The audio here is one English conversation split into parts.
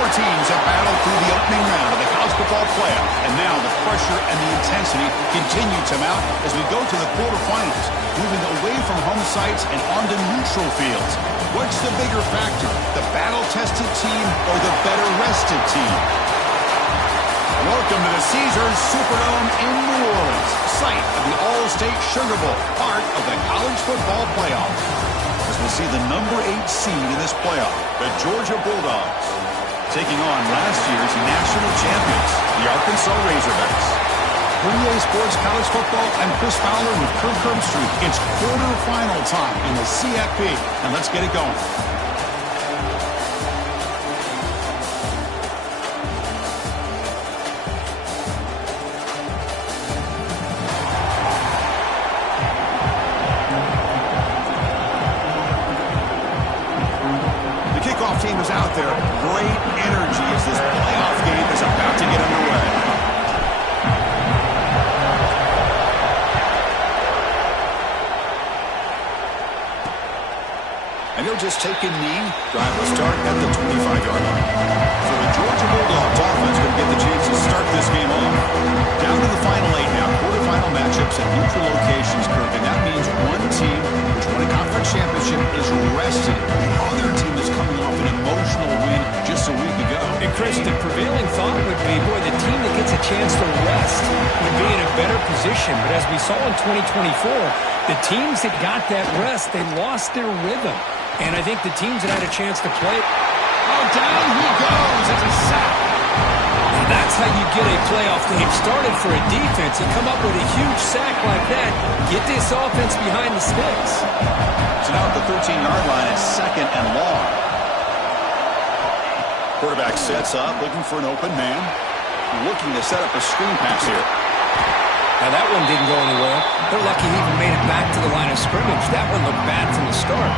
Four teams have battled through the opening round of the college football playoff, and now the pressure and the intensity continue to mount as we go to the quarterfinals, moving away from home sites and onto neutral fields. What's the bigger factor, the battle-tested team or the better-rested team? Welcome to the Caesars Superdome in New Orleans, site of the All-State Sugar Bowl, part of the college football playoff. As we'll see the number 8 seed in this playoff, the Georgia Bulldogs, taking on last year's national champions, the Arkansas Razorbacks. For EA Sports College Football, I'm Chris Fowler with Kirk Herbstreit. It's quarterfinal time in the CFP, and let's get it going. Team is out there. Great energy as this playoff game is about to get underway. And he'll just take a knee. Drive will start at the 25-yard line. So the Georgia Bulldogs offense going to get the chance to start this game off. Down to the final 8 now. Quarterfinal matchups at neutral locations, Kirk. And that means one team which won a conference championship is rested. The other team is coming off an emotional win just a week ago. And Chris, the prevailing thought would be, boy, the team that gets a chance to rest would be in a better position. But as we saw in 2024, the teams that got that rest, they lost their rhythm. And I think the teams that had a chance to play... Oh, down he goes. It's a sack. And that's how you get a playoff game started for a defense. You come up with a huge sack like that, get this offense behind the sticks. So now at the 13-yard line, it's second and long. Quarterback sets up, looking for an open man. Looking to set up a screen pass here. Now that one didn't go anywhere. They're lucky he even made it back to the line of scrimmage. That one looked bad from the start.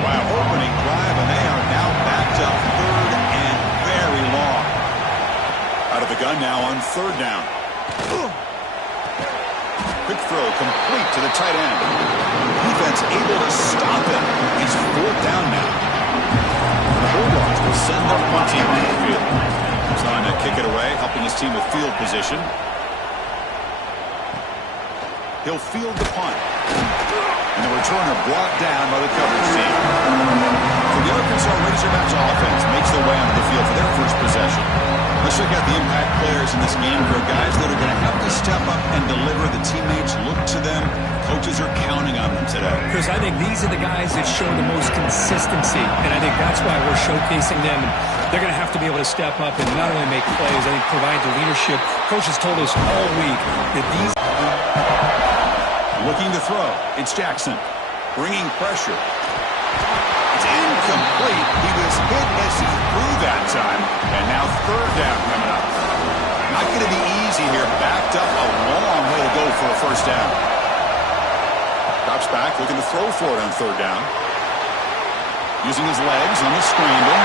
Wow, opening drive, and they are now backed up third and very long. Out of the gun now on third down. Quick throw complete to the tight end. Defense able to stop him. It's fourth down now. The Bulldogs will send their punt team on the field. Trying to kick it away, helping his team with field position. He'll field the punt. And the returner brought down by the coverage team. So the Arkansas Razorbacks offense makes their way onto the field for their first possession. Let's check out the impact players in this game, for guys that are going to have to step up and deliver. The teammates look to them. Coaches are counting on them today. Because I think these are the guys that show the most consistency, and I think that's why we're showcasing them. And they're going to have to be able to step up and not only make plays, I think provide the leadership. Coaches told us all week that these... Looking to throw. It's Jackson. Bringing pressure. It's incomplete. He was hit as he threw that time. And now third down coming up. Not going to be easy here. Backed up a long way to go for a first down. Drops back. Looking to throw for it on third down. Using his legs on the scramble.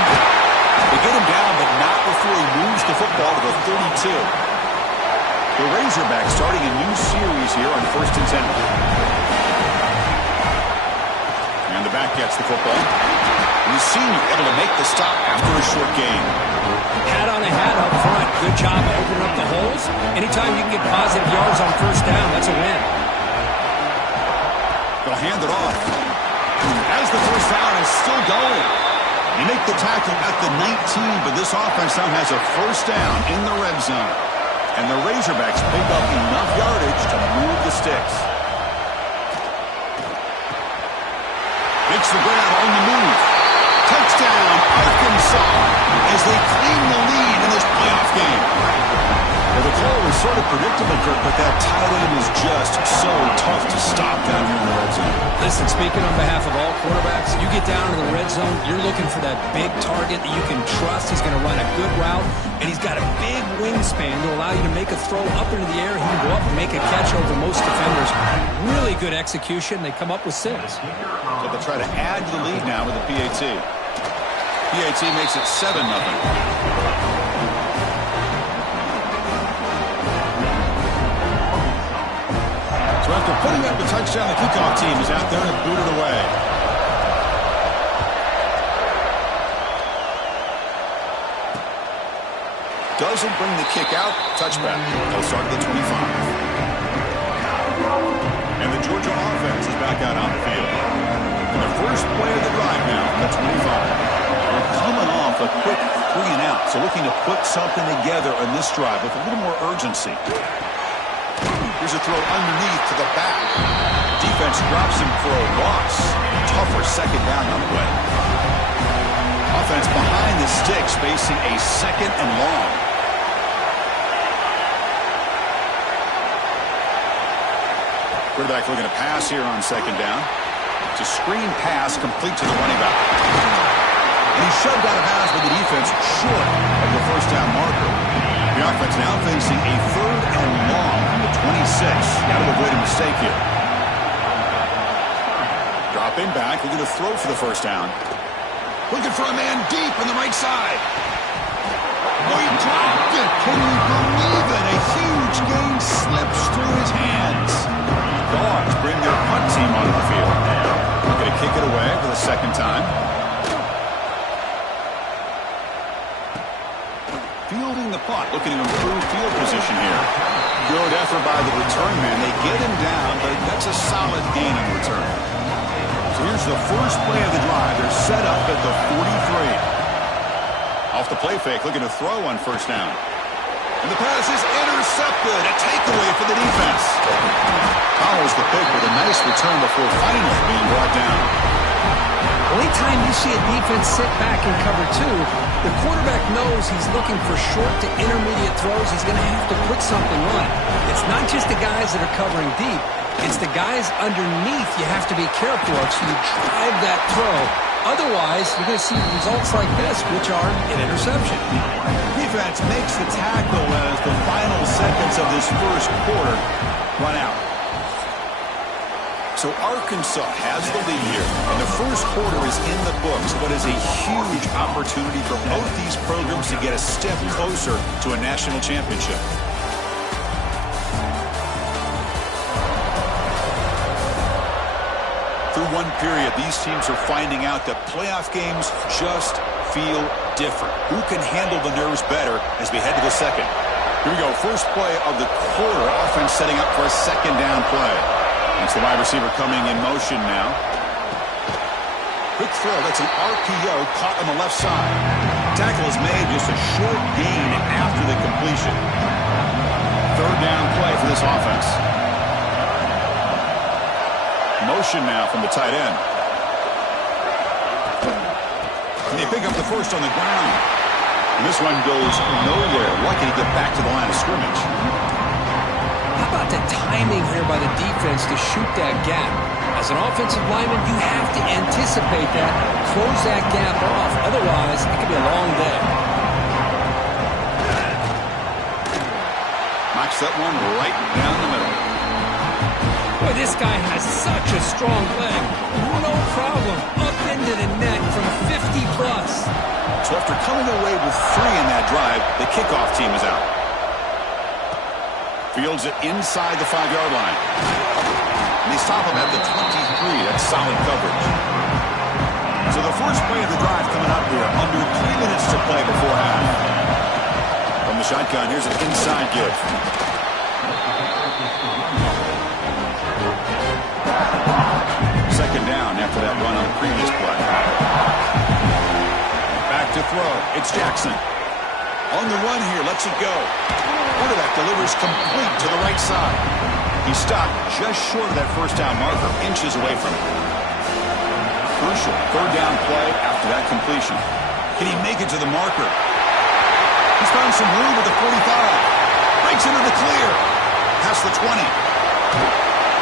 They get him down, but not before he moves the football to the 32. The Razorbacks starting a new series here on 1st and 10. And the back gets the football. And the senior able to make the stop after a short gain. Hat on a hat up front. Good job of opening up the holes. Anytime you can get positive yards on first down, that's a win. They'll hand it off. As the first down is still going. You make the tackle at the 19, but this offense now has a first down in the red zone. And the Razorbacks pick up enough yardage to move the sticks. Makes the grab on the move. Touchdown, Arkansas, as they claim the lead in this playoff game. Well, the call was sort of predictable, Kirk, but that tight end is just so tough to stop down here in the red zone. Listen, speaking on behalf of all quarterbacks, you get down to the red zone, you're looking for that big target that you can trust. He's going to run a good route, and he's got a big wingspan to allow you to make a throw up into the air. He can go up and make a catch over most defenders. Really good execution. They come up with 6. So they'll try to add to the lead now with the PAT. PAT makes it 7-0. So after putting up the touchdown, the kickoff team is out there to boot it away. doesn't bring the kick out. Touchback. They'll start at the 25. And the Georgia offense is back out on the field. And the first play of the drive now from the 25. They're coming off a quick 3-and-out, so looking to put something together in this drive with a little more urgency. Here's a throw underneath to the back. Defense drops him for a loss. Tougher second down on the way. Offense behind the sticks, facing a 2nd and long. Quarterback looking to pass here on 2nd down. It's a screen pass complete to the running back. And he's shoved out of bounds by the defense short of the first down marker. The offense now facing a 3rd and long on the 26. Got to avoid a mistake here. Dropping back, looking to throw for the first down. Looking for a man deep on the right side. Oh, he dropped it. Can you believe it? A huge gain slips through his hands. Dogs bring their punt team onto the field. Looking to kick it away for the 2nd time. Fielding the punt, looking to improve field position here. Good effort by the return man. They get him down, but that's a solid gain on the return. So here's the first play of the drive. They're set up at the 43. Off the play fake, looking to throw on first down. And the pass is intercepted. A takeaway for the defense. Follows the pick with a nice return before finally being brought down. Anytime you see a defense sit back in cover 2, the quarterback knows he's looking for short to intermediate throws. He's going to have to put something on it. It's not just the guys that are covering deep. It's the guys underneath you have to be careful of, so you drive that throw. Otherwise, you're going to see results like this, which are an interception. Defense makes the tackle as the final seconds of this first quarter run out. So Arkansas has the lead here, and the first quarter is in the books. What is a huge opportunity for both these programs to get a step closer to a national championship. Through one period, these teams are finding out that playoff games just feel different. Who can handle the nerves better as we head to the second? Here we go. First play of the quarter. Offense setting up for a 2nd down play. It's the wide receiver coming in motion now. Quick throw. That's an RPO caught on the left side. Tackle is made, just a short gain after the completion. 3rd down play for this offense. Motion now from the tight end. And they pick up the first on the ground. And this one goes nowhere. Lucky to get back to the line of scrimmage. How about the timing here by the defense to shoot that gap? As an offensive lineman, you have to anticipate that, close that gap off. Otherwise, it could be a long day. Knocks that one right down the middle. Boy, this guy has such a strong leg. No problem. Up into the net from 50+. So after coming away with 3 in that drive, the kickoff team is out. Fields it inside the 5-yard line. And they stop him at the 23. That's solid coverage. So the first play of the drive coming up here. Under 3 minutes to play before half. From the shotgun, here's an inside give. Second down after that run on the previous play. Back to throw. It's Jackson. On the run here, lets it go. Quarterback delivers complete to the right side. He stopped just short of that first down marker, inches away from it. Crucial 3rd down play after that completion. Can he make it to the marker? He's found some room at the 45. Breaks into the clear. Past the 20.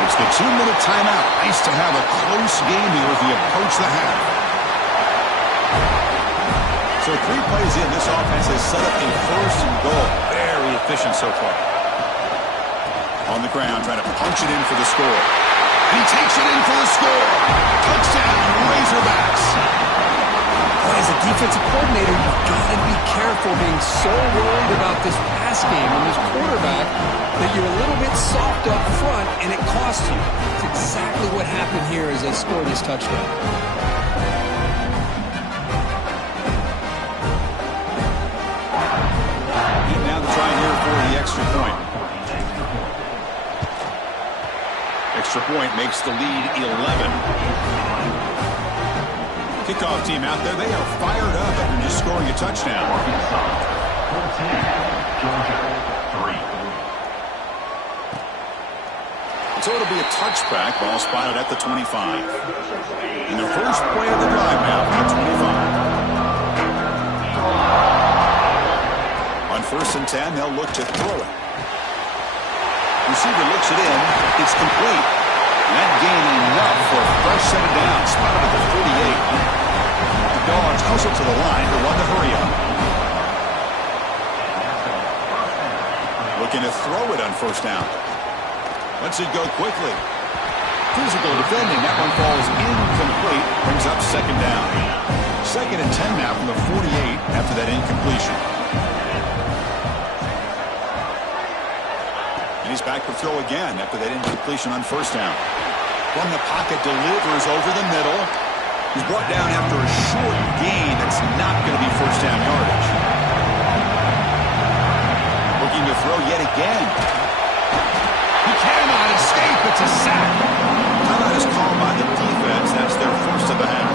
It's the 2-minute timeout. Nice to have a close game here as we approach the half. So 3 plays in, this offense has set up a 1st and goal. Very efficient so far. On the ground, trying to punch it in for the score. And he takes it in for the score. Touchdown, Razorbacks. But as a defensive coordinator, you've got to be careful being so worried about this pass game and this quarterback that you're a little bit soft up front and it costs you. It's exactly what happened here as they scored this touchdown. point makes the lead 11. Kickoff team out there, they are fired up after just scoring a touchdown. So it'll be a touchback, ball spotted at the 25. And the first play of the drive now from the 25. On 1st and 10, they'll look to throw it. Receiver looks it in. It's complete. And that gain enough for a fresh set of downs. Spotted at the 48. The Dogs hustle to the line to run the hurry up. Looking to throw it on 1st down. Lets it go quickly. Physical defending. That one falls incomplete. Brings up 2nd down. 2nd and 10 now from the 48 after that incompletion. And he's back to throw again after that incompletion on 1st down. From the pocket, delivers over the middle. He's brought down after a short gain that's not going to be 1st down yardage. Looking to throw yet again. He cannot escape. It's a sack. Timeout is called by the defense. That's their first of the half.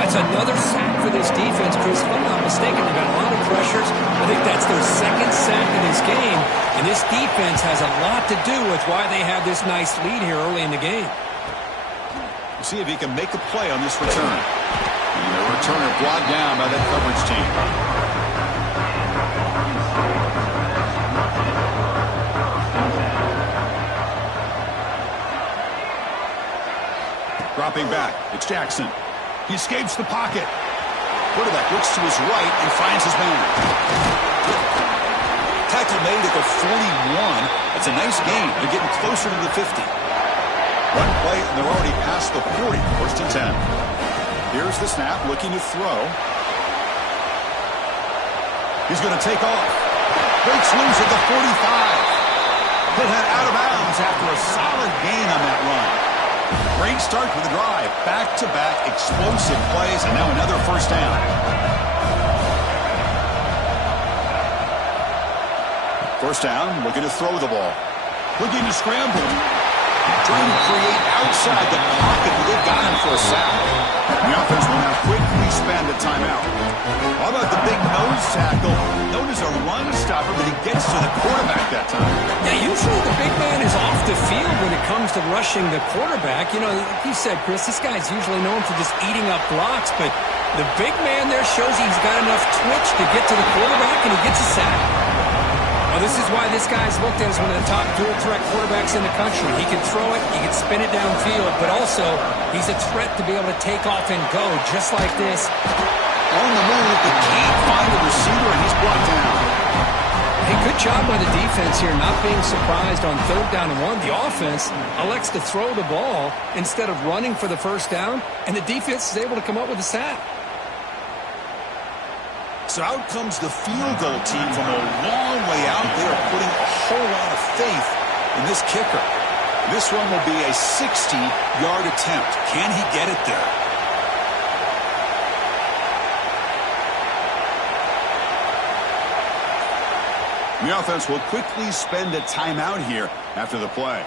That's another sack for this defense, Chris. If I'm not mistaken, they've got a lot of pressures. I think that's their 2nd sack in this game. And this defense has a lot to do with why they have this nice lead here early in the game. We'll see if he can make a play on this return. And the returner brought down by that coverage team. Dropping back, it's Jackson. He escapes the pocket. Quarterback looks to his right and finds his man. Tackle made at the 41. That's a nice gain. They're getting closer to the 50. One play, and they're already past the 40. 1st and 10. Here's the snap, looking to throw. He's going to take off. Breaks loose at the 45. Hit head out of bounds after a solid gain on that run. Great start for the drive. Back-to-back explosive plays, and now another 1st down. First down, looking to throw the ball. Looking to scramble. Trying to create outside the pocket, but they've got him for a sack. The offense will now quickly spend a timeout. How about the big nose tackle? Known as a run stopper, but he gets to the quarterback that time. Yeah, usually the big man is off the field when it comes to rushing the quarterback. You know, like you said, Chris, this guy's usually known for just eating up blocks, but the big man there shows he's got enough twitch to get to the quarterback, and he gets a sack. Well, this is why this guy's looked at as one of the top dual-threat quarterbacks in the country. He can throw it, he can spin it downfield, but also he's a threat to be able to take off and go, just like this. On the move, but can't find the receiver, and he's brought down. Hey, good job by the defense here, not being surprised on 3rd down and 1. The offense elects to throw the ball instead of running for the 1st down, and the defense is able to come up with a sack. So out comes the field goal team from a long way out. They are putting a whole lot of faith in this kicker. This one will be a 60-yard attempt. Can he get it there? The offense will quickly spend a timeout here after the play.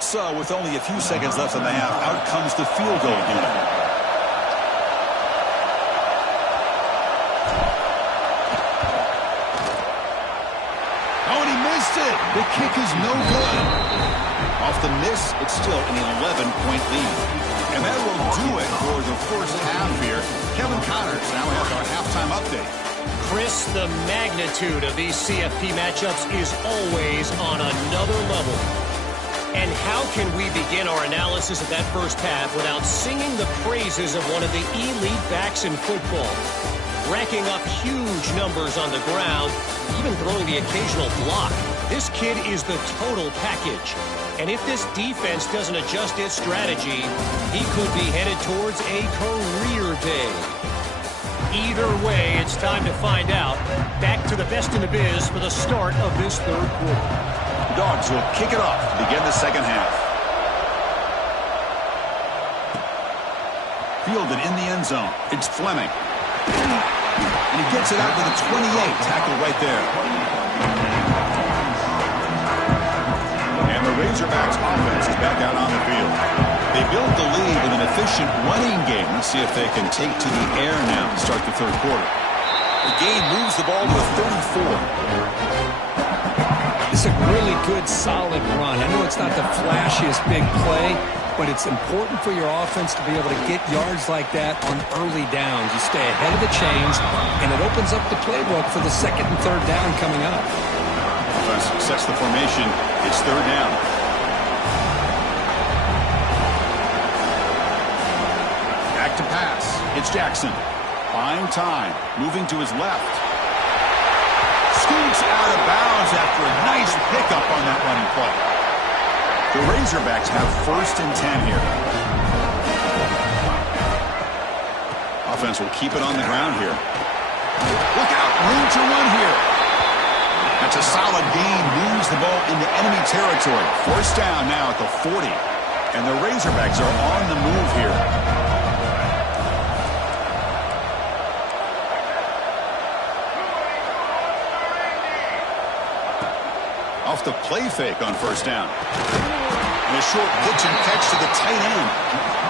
So with only a few seconds left in the half, out comes the field goal unit. The kick is no good. Off the miss, it's still an 11-point lead. And that will do it for the first half here. Kevin Connors now has our halftime update. Chris, the magnitude of these CFP matchups is always on another level. And how can we begin our analysis of that first half without singing the praises of one of the elite backs in football? Racking up huge numbers on the ground, even throwing the occasional block. This kid is the total package. And if this defense doesn't adjust its strategy, he could be headed towards a career day. Either way, it's time to find out. Back to the best in the biz for the start of this 3rd quarter. Dogs will kick it off to begin the 2nd half. Fielded in the end zone. It's Fleming. And he gets it out to the 28. Tackle right there. And the Razorbacks offense is back out on the field. They built the lead with an efficient running game. Let's see if they can take to the air now to start the third quarter. The game moves the ball to a 34. It's a really good, solid run. I know it's not the flashiest big play, but it's important for your offense to be able to get yards like that on early downs. You stay ahead of the chains, and it opens up the playbook for the second and third down coming up. Offense sets the formation. It's third down. Back to pass. It's Jackson. Buying time. Moving to his left. Scoots out of bounds after a nice pickup on that running play. The Razorbacks have 1st and 10 here. Offense will keep it on the ground here. Look out, room to run here. That's a solid gain, moves the ball into enemy territory. 1st down now at the 40. And the Razorbacks are on the move here. Off the play fake on 1st down. And a short pitch and catch to the tight end.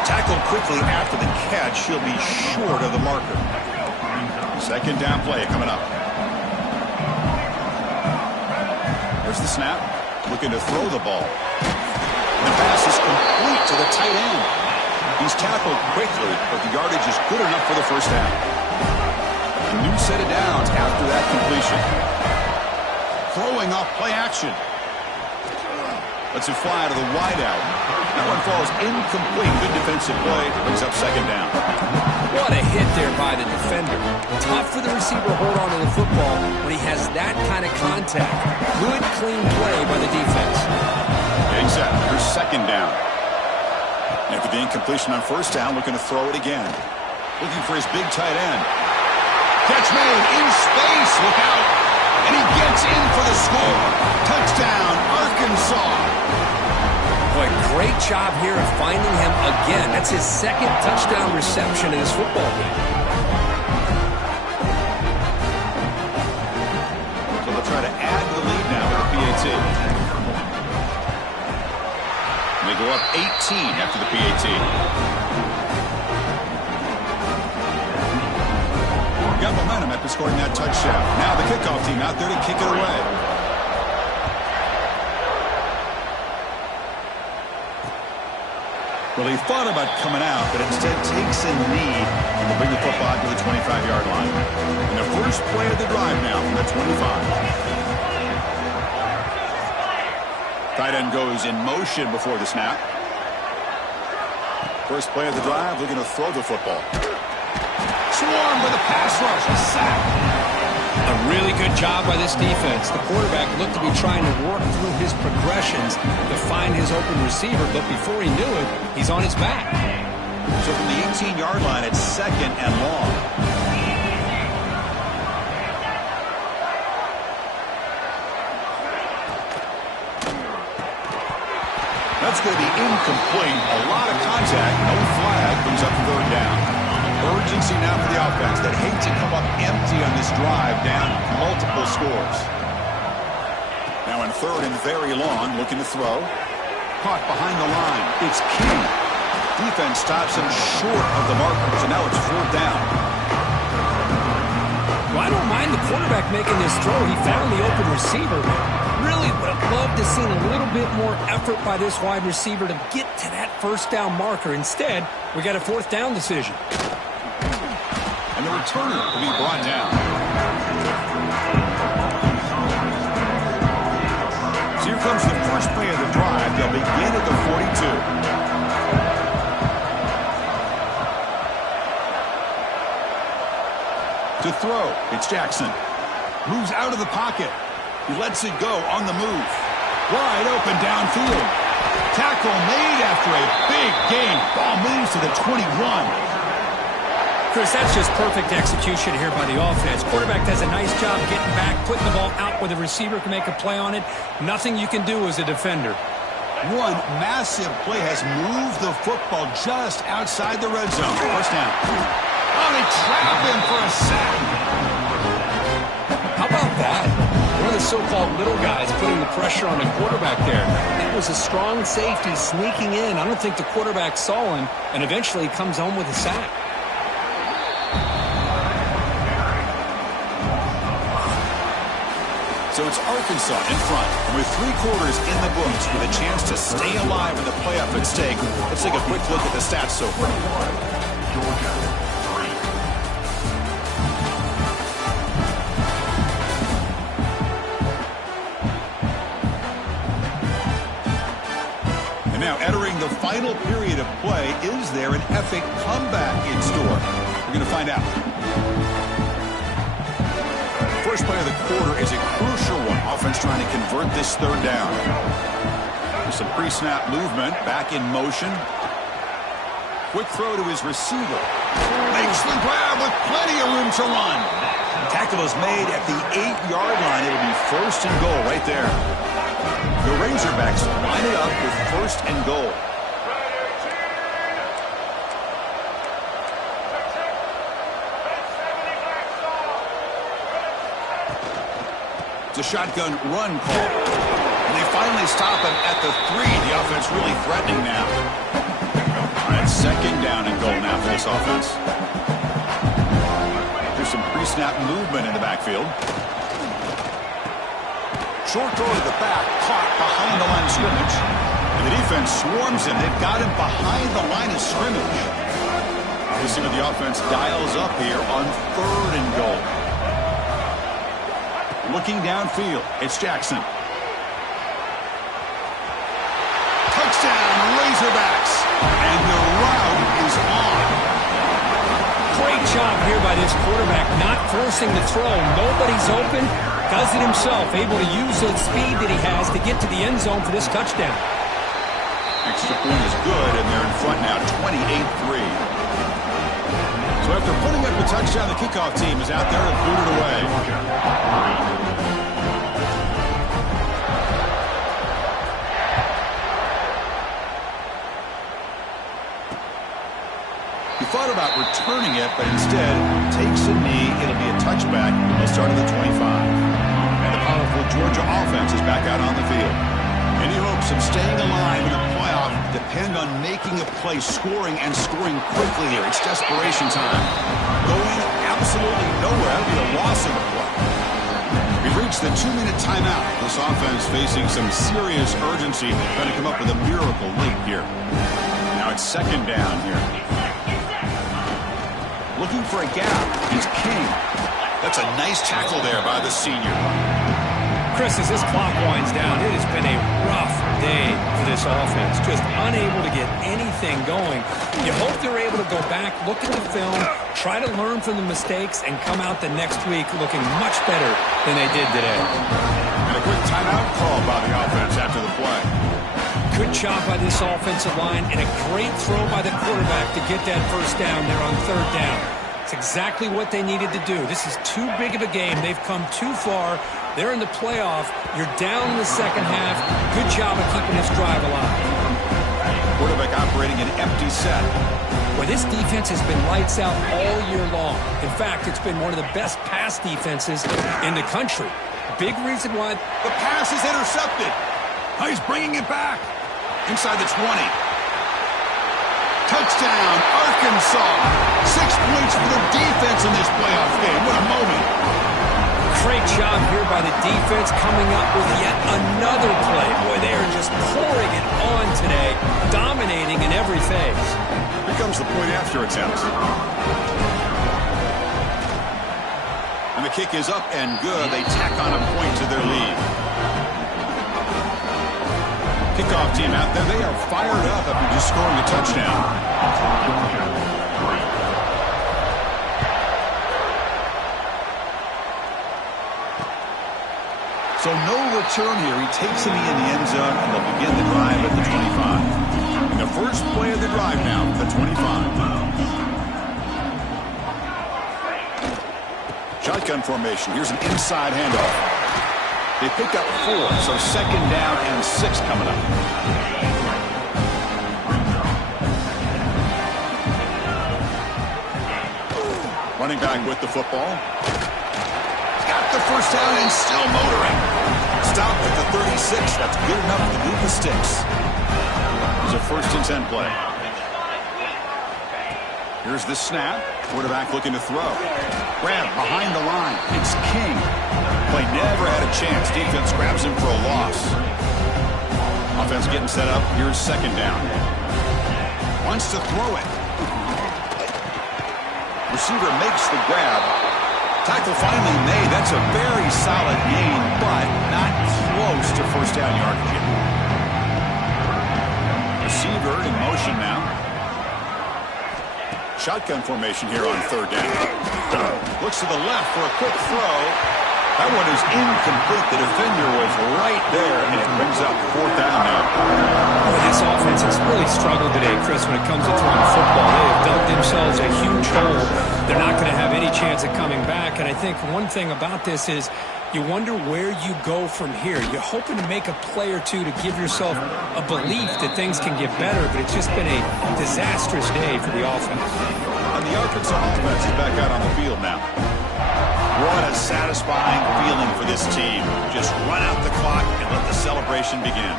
Tackled quickly after the catch. He'll be short of the marker. 2nd down play coming up. There's the snap. Looking to throw the ball. The pass is complete to the tight end. He's tackled quickly, but the yardage is good enough for the 1st down. A new set of downs after that completion. Throwing off play action. Lets it fly to the wideout. That one falls incomplete. Good defensive play. Brings up 2nd down. What a hit there by the defender. Tough for the receiver to hold on to the football when he has that kind of contact. Good, clean play by the defense. Exactly. Here's 2nd down. After the incompletion on 1st down, looking to throw it again. Looking for his big tight end. Catch made in space. Look out. And he gets in for the score. Touchdown, Arkansas. Boy, great job here of finding him again. That's his 2nd touchdown reception in this football game. So they'll try to add to the lead now with the PAT. And they go up 18 after the PAT. Got momentum after scoring that touchdown. Now the kickoff team out there to kick it away. Well, he thought about coming out, but instead takes a knee and will bring the football to the 25-yard line. And the first play of the drive now from the 25. Tight end goes in motion before the snap. First play of the drive, looking to throw the football. Swarmed with a pass rush, a sack. A really good job by this defense. The quarterback looked to be trying to work through his progressions to find his open receiver, but before he knew it, he's on his back. So from the 18-yard line, it's 2nd and long. That's going to be incomplete. A lot of contact, no flag, brings up 3rd down. Urgency now for the offense that hate to come up empty on this drive, down multiple scores. Now in 3rd and very long, looking to throw. Caught behind the line. It's King. Defense stops him short of the marker, so now it's 4th down. Well, I don't mind the quarterback making this throw. He found the open receiver. Really would have loved to see a little bit more effort by this wide receiver to get to that 1st down marker. Instead, we got a 4th down decision. And the returner to be brought down. So here comes the first play of the drive. They'll begin at the 42. To throw, it's Jackson. Moves out of the pocket. He lets it go on the move. Wide open downfield. Tackle made after a big gain. Ball moves to the 21. Chris, that's just perfect execution here by the offense. Quarterback does a nice job getting back, putting the ball out where the receiver can make a play on it. Nothing you can do as a defender. One massive play has moved the football just outside the red zone. 1st down. Oh, they trap him for a sack. How about that? One of the the so-called little guys putting the pressure on the quarterback there. That was a strong safety sneaking in. I don't think the quarterback saw him, and eventually he comes home with a sack. So it's Arkansas in front. With 3 quarters in the books with a chance to stay alive in the playoff at stake, let's take a quick look at the stats so far. Georgia, 3. And now entering the final period of play, is there an epic comeback in store? We're going to find out. First play of the quarter is a crucial one. Offense trying to convert this 3rd down. There's some pre-snap movement. Back in motion. Quick throw to his receiver. Makes the grab with plenty of room to run. Tackle is made at the 8-yard line. It'll be 1st and goal right there. The Razorbacks line it up with 1st and goal. It's a shotgun run call. And they finally stop him at the 3. The offense really threatening now. All right, 2nd down and goal now for this offense. There's some pre-snap movement in the backfield. Short throw to the back, caught behind the line of scrimmage. And the defense swarms him. They've got him behind the line of scrimmage. We'll see what the offense dials up here on 3rd and goal. Looking downfield, it's Jackson. Touchdown, Razorbacks. And the route is on. Great job here by this quarterback, not forcing the throw. Nobody's open. Does it himself, able to use the speed that he has to get to the end zone for this touchdown. Extra point is good, and they're in front now, 28-3. So after putting up the touchdown, the kickoff team is out there to boot it away. He thought about returning it, but instead takes a knee. It'll be a touchback. He'll start at the 25. And the powerful Georgia offense is back out on the field. Any hopes of staying alive in the playoff depend on making a play, scoring, and scoring quickly here. It's desperation time. Going absolutely nowhere. That'll be a loss of the play. We've reached the 2-minute timeout. This offense facing some serious urgency, trying to come up with a miracle late here. Now it's 2nd down here. Looking for a gap. He's King. That's a nice tackle there by the senior. Chris, as this clock winds down, it has been a rough day for this offense. Just unable to get anything going. You hope they're able to go back, look at the film, try to learn from the mistakes, and come out the next week looking much better than they did today. And a quick timeout call by the offense after the play. Good job by this offensive line, and a great throw by the quarterback to get that 1st down there on 3rd down. It's exactly what they needed to do. This is too big of a game. They've come too far. They're in the playoff. You're down in the 2nd half. Good job of keeping this drive alive. Quarterback operating an empty set. Well, this defense has been lights out all year long. In fact, it's been one of the best pass defenses in the country. Big reason why the pass is intercepted. He's bringing it back. Inside the 20. Touchdown, Arkansas. 6 points for the defense in this playoff game. What a moment. Great job here by the defense coming up with yet another play. Boy, they are just pouring it on today, dominating in every phase. Here comes the point after attempt. And the kick is up and good. They tack on a point to their lead. Kickoff team out there. They are fired up after just scoring a touchdown. So no return here. He takes a knee in the end zone, and they'll begin the drive at the 25. And the first play of the drive now, the 25. Shotgun formation. Here's an inside handoff. They pick up 4, so 2nd down and 6 coming up. Running back with the football. He's got the first down and still motoring. Stopped at the 36. That's good enough to move the sticks. It's a 1st and 10 play. Here's the snap. Quarterback looking to throw. Grab behind the line. It's King. Play never had a chance. Defense grabs him for a loss. Offense getting set up. Here's 2nd down. Wants to throw it. Receiver makes the grab. Tackle finally made. That's a very solid gain, but not close to first down yardage yet. Receiver in motion now. Shotgun formation here on 3rd down. Looks to the left for a quick throw. That one is incomplete. The defender was right there, and it brings up 4th down now. Boy, this offense has really struggled today, Chris, when it comes to throwing the football. They have dug themselves a huge hole. They're not going to have any chance of coming back, and I think one thing about this is you wonder where you go from here. You're hoping to make a play or two to give yourself a belief that things can get better, but it's just been a disastrous day for the offense. And the Arkansas offense is back out on the field now. What a satisfying feeling for this team. Just run out the clock and let the celebration begin.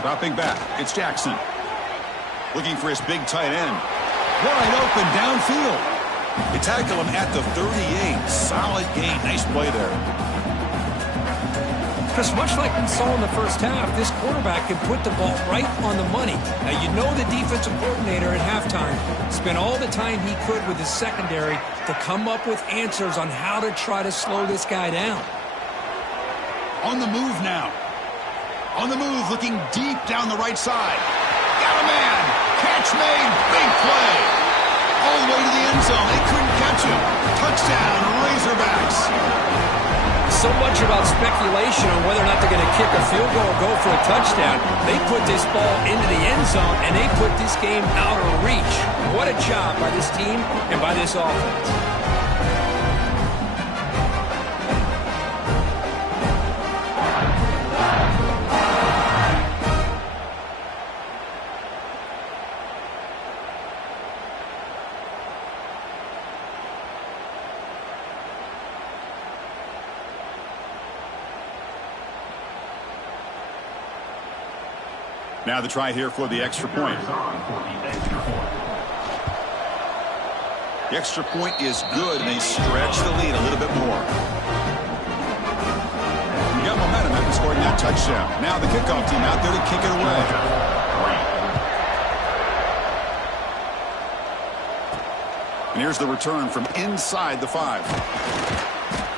Dropping back, it's Jackson. Looking for his big tight end. Wide open downfield. They tackle him at the 38. Solid gain. Nice play there. Chris, much like we saw in the first half, this quarterback can put the ball right on the money. Now, you know the defensive coordinator at halftime spent all the time he could with his secondary to come up with answers on how to try to slow this guy down. On the move now. On the move, looking deep down the right side. Got a man. Catch made. Big play. All the way to the end zone. They couldn't catch him. Touchdown, Razorbacks. So much about speculation on whether or not they're going to kick a field goal or go for a touchdown. They put this ball into the end zone, and they put this game out of reach. What a job by this team and by this offense. Now the try here for the extra point. The extra point is good, and they stretch the lead a little bit more. You got momentum after scoring that touchdown. Now the kickoff team out there to kick it away. And here's the return from inside the 5.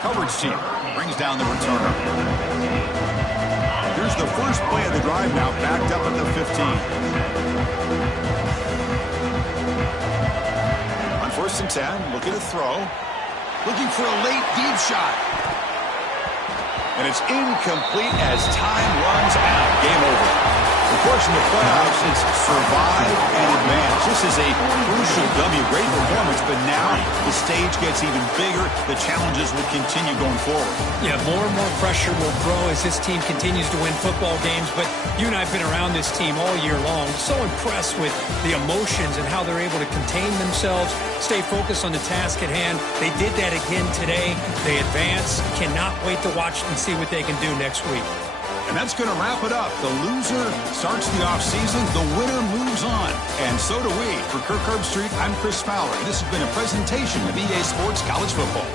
Coverage team brings down the returner. Here's the first play of the drive now, backed up at the 15. On 1st and 10, looking to throw. Looking for a late deep shot. And it's incomplete as time runs out. Game over. The course in the playoffs is survive and advance. This is a crucial W. Great performance, but now the stage gets even bigger. The challenges will continue going forward. Yeah, more and more pressure will grow as this team continues to win football games, but you and I have been around this team all year long. So impressed with the emotions and how they're able to contain themselves, stay focused on the task at hand. They did that again today. They advance. Cannot wait to watch and see what they can do next week. And that's going to wrap it up. The loser starts the offseason. The winner moves on. And so do we. For Kirk Herbstreit, I'm Chris Fowler. This has been a presentation of EA Sports College Football.